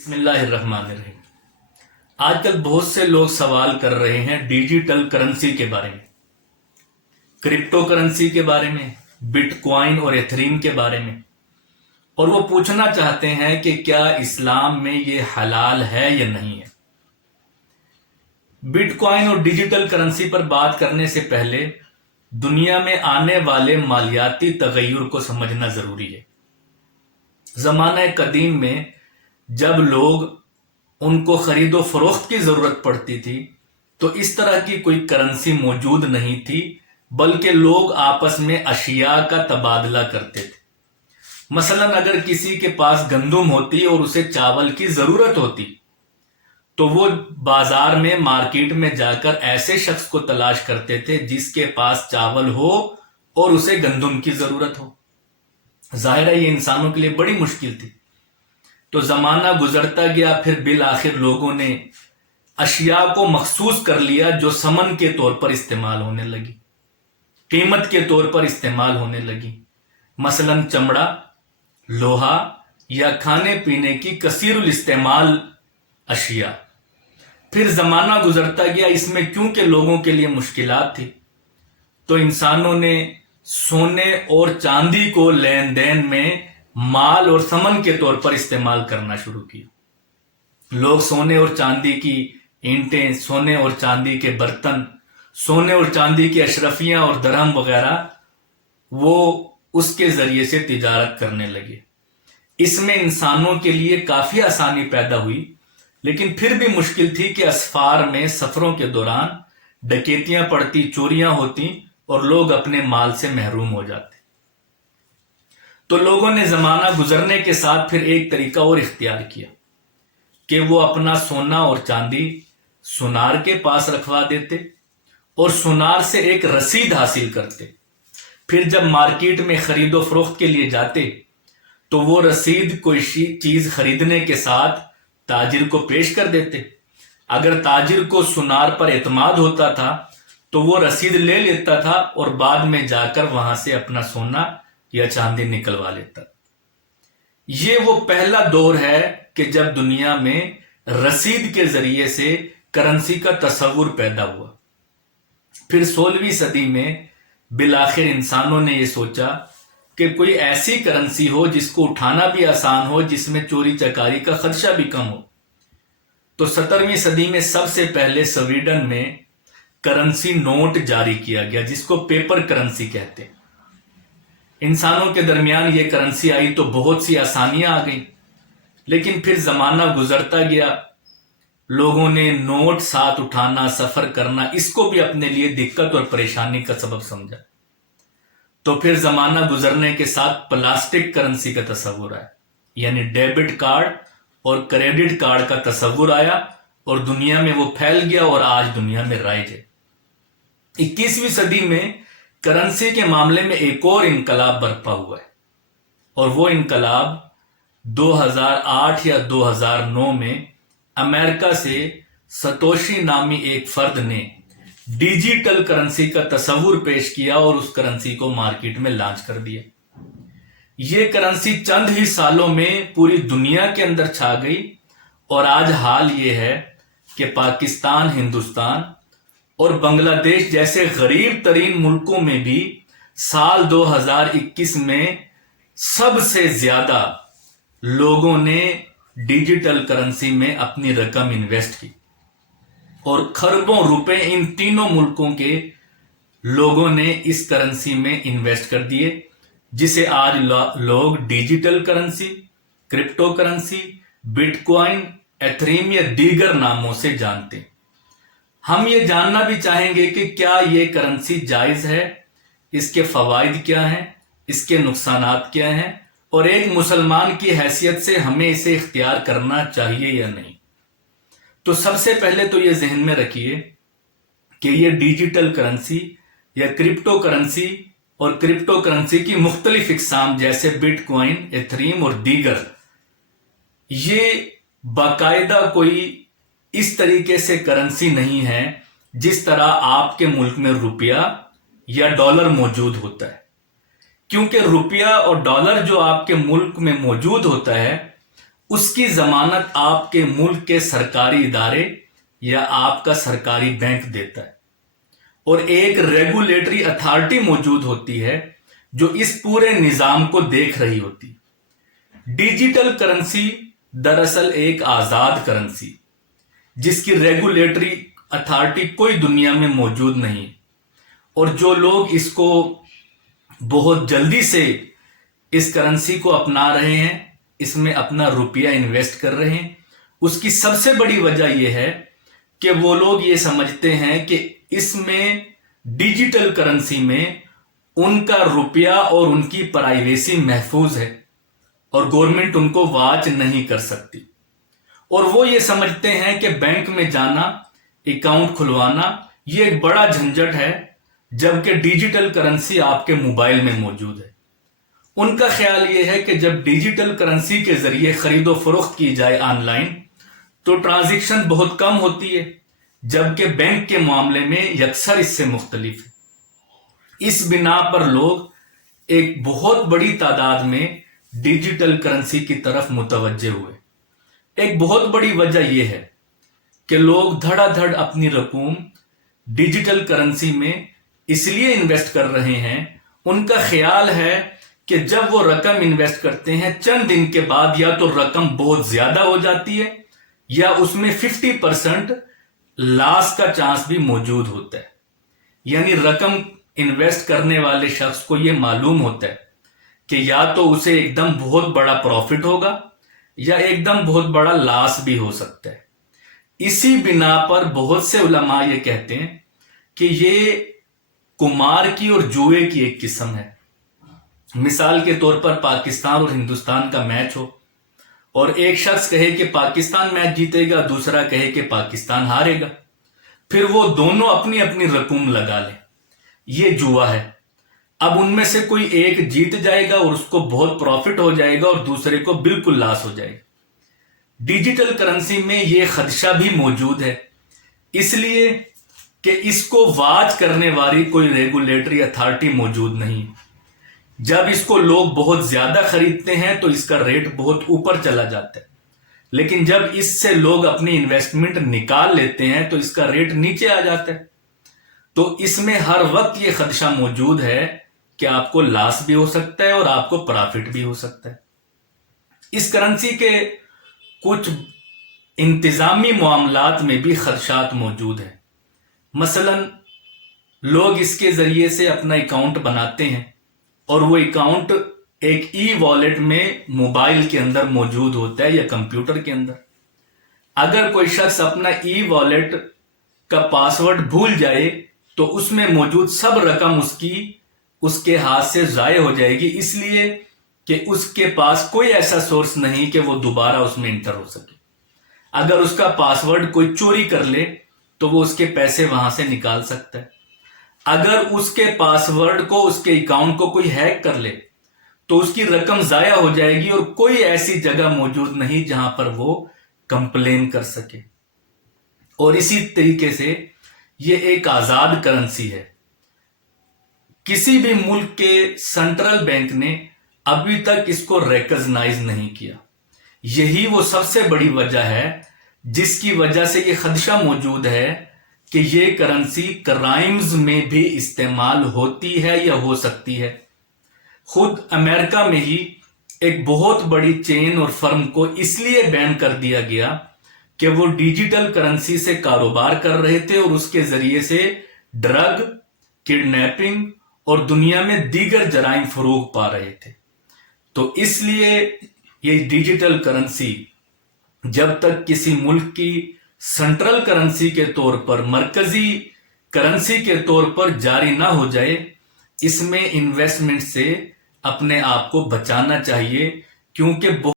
بسم اللہ الرحمن الرحیم۔ آج کل بہت سے لوگ سوال کر رہے ہیں ڈیجیٹل کرنسی کے بارے میں، کرپٹو کرنسی کے بارے میں، بٹ کوائن اور ایتھریم کے بارے میں، اور وہ پوچھنا چاہتے ہیں کہ کیا اسلام میں یہ حلال ہے یا نہیں ہے۔ بٹ کوائن اور ڈیجیٹل کرنسی پر بات کرنے سے پہلے دنیا میں آنے والے مالیاتی تغیر کو سمجھنا ضروری ہے۔ زمانہ قدیم میں جب لوگ ان کو خرید و فروخت کی ضرورت پڑتی تھی تو اس طرح کی کوئی کرنسی موجود نہیں تھی، بلکہ لوگ آپس میں اشیاء کا تبادلہ کرتے تھے۔ مثلا اگر کسی کے پاس گندم ہوتی اور اسے چاول کی ضرورت ہوتی تو وہ بازار میں مارکیٹ میں جا کر ایسے شخص کو تلاش کرتے تھے جس کے پاس چاول ہو اور اسے گندم کی ضرورت ہو۔ ظاہر ہے یہ انسانوں کے لیے بڑی مشکل تھی۔ تو زمانہ گزرتا گیا، پھر بالآخر لوگوں نے اشیاء کو مخصوص کر لیا جو ثمن کے طور پر استعمال ہونے لگی، قیمت کے طور پر استعمال ہونے لگی، مثلا چمڑا، لوہا یا کھانے پینے کی کثیر الاستعمال اشیاء۔ پھر زمانہ گزرتا گیا، اس میں کیونکہ لوگوں کے لیے مشکلات تھی تو انسانوں نے سونے اور چاندی کو لین دین میں مال اور ثمن کے طور پر استعمال کرنا شروع کیا۔ لوگ سونے اور چاندی کی اینٹیں، سونے اور چاندی کے برتن، سونے اور چاندی کی اشرفیاں اور درہم وغیرہ وہ اس کے ذریعے سے تجارت کرنے لگے۔ اس میں انسانوں کے لیے کافی آسانی پیدا ہوئی، لیکن پھر بھی مشکل تھی کہ اسفار میں سفروں کے دوران ڈکیتیاں پڑتی، چوریاں ہوتی اور لوگ اپنے مال سے محروم ہو جاتے۔ تو لوگوں نے زمانہ گزرنے کے ساتھ پھر ایک طریقہ اور اختیار کیا کہ وہ اپنا سونا اور چاندی سونار کے پاس رکھوا دیتے اور سونار سے ایک رسید حاصل کرتے۔ پھر جب مارکیٹ میں خرید و فروخت کے لیے جاتے تو وہ رسید کوئی چیز خریدنے کے ساتھ تاجر کو پیش کر دیتے۔ اگر تاجر کو سونار پر اعتماد ہوتا تھا تو وہ رسید لے لیتا تھا اور بعد میں جا کر وہاں سے اپنا سونا یا چاندی نکلوا لیتا۔ یہ وہ پہلا دور ہے کہ جب دنیا میں رسید کے ذریعے سے کرنسی کا تصور پیدا ہوا۔ پھر 16ویں صدی میں بالآخر انسانوں نے یہ سوچا کہ کوئی ایسی کرنسی ہو جس کو اٹھانا بھی آسان ہو، جس میں چوری چکاری کا خدشہ بھی کم ہو۔ تو 17ویں صدی میں سب سے پہلے سویڈن میں کرنسی نوٹ جاری کیا گیا جس کو پیپر کرنسی کہتے ہیں۔ انسانوں کے درمیان یہ کرنسی آئی تو بہت سی آسانیاں آ گئیں، لیکن پھر زمانہ گزرتا گیا، لوگوں نے نوٹ ساتھ اٹھانا، سفر کرنا، اس کو بھی اپنے لیے دقت اور پریشانی کا سبب سمجھا۔ تو پھر زمانہ گزرنے کے ساتھ پلاسٹک کرنسی کا تصور آیا، یعنی ڈیبٹ کارڈ اور کریڈٹ کارڈ کا تصور آیا اور دنیا میں وہ پھیل گیا اور آج دنیا میں رائج ہے۔ 21ویں صدی میں کرنسی کے معاملے میں ایک اور انقلاب برپا ہوا ہے، اور وہ انقلاب 2008 یا 2009 میں امریکہ سے ستوشی نامی ایک فرد نے ڈیجیٹل کرنسی کا تصور پیش کیا اور اس کرنسی کو مارکیٹ میں لانچ کر دیا۔ یہ کرنسی چند ہی سالوں میں پوری دنیا کے اندر چھا گئی، اور آج حال یہ ہے کہ پاکستان، ہندوستان اور بنگلہ دیش جیسے غریب ترین ملکوں میں بھی سال 2021 میں سب سے زیادہ لوگوں نے ڈیجیٹل کرنسی میں اپنی رقم انویسٹ کی، اور کھربوں روپے ان تینوں ملکوں کے لوگوں نے اس کرنسی میں انویسٹ کر دیے، جسے آج لوگ digital currency, crypto currency, bitcoin, Ethereum یا دیگر ناموں سے جانتے ہیں۔ ہم یہ جاننا بھی چاہیں گے کہ کیا یہ کرنسی جائز ہے، اس کے فوائد کیا ہیں، اس کے نقصانات کیا ہیں، اور ایک مسلمان کی حیثیت سے ہمیں اسے اختیار کرنا چاہیے یا نہیں۔ تو سب سے پہلے تو یہ ذہن میں رکھیے کہ یہ ڈیجیٹل کرنسی یا کرپٹو کرنسی اور کرپٹو کرنسی کی مختلف اقسام جیسے بٹ کوائن، ایتھریم اور دیگر، یہ باقاعدہ کوئی اس طریقے سے کرنسی نہیں ہے جس طرح آپ کے ملک میں روپیہ یا ڈالر موجود ہوتا ہے، کیونکہ روپیہ اور ڈالر جو آپ کے ملک میں موجود ہوتا ہے اس کی ضمانت آپ کے ملک کے سرکاری ادارے یا آپ کا سرکاری بینک دیتا ہے، اور ایک ریگولیٹری اتھارٹی موجود ہوتی ہے جو اس پورے نظام کو دیکھ رہی ہوتی. ڈیجیٹل کرنسی دراصل ایک آزاد کرنسی جس کی ریگولیٹری اتھارٹی کوئی دنیا میں موجود نہیں، اور جو لوگ اس کو بہت جلدی سے اس کرنسی کو اپنا رہے ہیں، اس میں اپنا روپیہ انویسٹ کر رہے ہیں، اس کی سب سے بڑی وجہ یہ ہے کہ وہ لوگ یہ سمجھتے ہیں کہ اس میں ڈیجیٹل کرنسی میں ان کا روپیہ اور ان کی پرائیویسی محفوظ ہے اور گورنمنٹ ان کو واچ نہیں کر سکتی. اور وہ یہ سمجھتے ہیں کہ بینک میں جانا، اکاؤنٹ کھلوانا یہ ایک بڑا جھنجٹ ہے، جبکہ ڈیجیٹل کرنسی آپ کے موبائل میں موجود ہے. ان کا خیال یہ ہے کہ جب ڈیجیٹل کرنسی کے ذریعے خرید و فروخت کی جائے آن لائن تو ٹرانزیکشن بہت کم ہوتی ہے، جبکہ بینک کے معاملے میں یکسر اس سے مختلف ہے. اس بنا پر لوگ ایک بہت بڑی تعداد میں ڈیجیٹل کرنسی کی طرف متوجہ ہوئے. ایک بہت بڑی وجہ یہ ہے کہ لوگ دھڑا دھڑ اپنی رقوم ڈیجیٹل کرنسی میں اس لیے انویسٹ کر رہے ہیں. ان کا خیال ہے کہ جب وہ رقم انویسٹ کرتے ہیں چند دن کے بعد یا تو رقم بہت زیادہ ہو جاتی ہے یا اس میں 50% لاس کا چانس بھی موجود ہوتا ہے. یعنی رقم انویسٹ کرنے والے شخص کو یہ معلوم ہوتا ہے کہ یا تو اسے ایک دم بہت بڑا پروفٹ ہوگا یا ایک دم بہت بڑا لاس بھی ہو سکتا ہے. اسی بنا پر بہت سے علماء یہ کہتے ہیں کہ یہ قمار کی اور جوئے کی ایک قسم ہے. مثال کے طور پر پاکستان اور ہندوستان کا میچ ہو اور ایک شخص کہے کہ پاکستان میچ جیتے گا، دوسرا کہے کہ پاکستان ہارے گا، پھر وہ دونوں اپنی اپنی رقم لگا لیں. یہ جوا ہے. اب ان میں سے کوئی ایک جیت جائے گا اور اس کو بہت پروفٹ ہو جائے گا اور دوسرے کو بالکل لاس ہو جائے گا. ڈیجیٹل کرنسی میں یہ خدشہ بھی موجود ہے، اس لیے کہ اس کو واچ کرنے والی کوئی ریگولیٹری اتھارٹی موجود نہیں. جب اس کو لوگ بہت زیادہ خریدتے ہیں تو اس کا ریٹ بہت اوپر چلا جاتا ہے، لیکن جب اس سے لوگ اپنی انویسٹمنٹ نکال لیتے ہیں تو اس کا ریٹ نیچے آ جاتا ہے. تو اس میں ہر وقت یہ خدشہ موجود ہے کہ آپ کو لاس بھی ہو سکتا ہے اور آپ کو پرافٹ بھی ہو سکتا ہے. اس کرنسی کے کچھ انتظامی معاملات میں بھی خدشات موجود ہیں. مثلا لوگ اس کے ذریعے سے اپنا اکاؤنٹ بناتے ہیں اور وہ اکاؤنٹ ایک ای والیٹ میں موبائل کے اندر موجود ہوتا ہے یا کمپیوٹر کے اندر. اگر کوئی شخص اپنا ای والیٹ کا پاسورڈ بھول جائے تو اس میں موجود سب رقم اس کے ہاتھ سے ضائع ہو جائے گی، اس لیے کہ اس کے پاس کوئی ایسا سورس نہیں کہ وہ دوبارہ اس میں انٹر ہو سکے. اگر اس کا پاسورڈ کوئی چوری کر لے تو وہ اس کے پیسے وہاں سے نکال سکتا ہے. اگر اس کے پاسورڈ کو، اس کے اکاؤنٹ کو کوئی ہیک کر لے تو اس کی رقم ضائع ہو جائے گی اور کوئی ایسی جگہ موجود نہیں جہاں پر وہ کمپلین کر سکے. اور اسی طریقے سے یہ ایک آزاد کرنسی ہے. کسی بھی ملک کے سینٹرل بینک نے ابھی تک اس کو ریکگنائز نہیں کیا. یہی وہ سب سے بڑی وجہ ہے جس کی وجہ سے یہ خدشہ موجود ہے کہ یہ کرنسی کرائمز میں بھی استعمال ہوتی ہے یا ہو سکتی ہے. خود امریکہ میں ہی ایک بہت بڑی چین اور فرم کو اس لیے بین کر دیا گیا کہ وہ ڈیجیٹل کرنسی سے کاروبار کر رہے تھے اور اس کے ذریعے سے ڈرگ، کڈنیپنگ اور دنیا میں دیگر جرائم فروغ پا رہے تھے. تو اس لیے یہ ڈیجیٹل کرنسی جب تک کسی ملک کی سینٹرل کرنسی کے طور پر، مرکزی کرنسی کے طور پر جاری نہ ہو جائے، اس میں انویسٹمنٹ سے اپنے آپ کو بچانا چاہیے، کیونکہ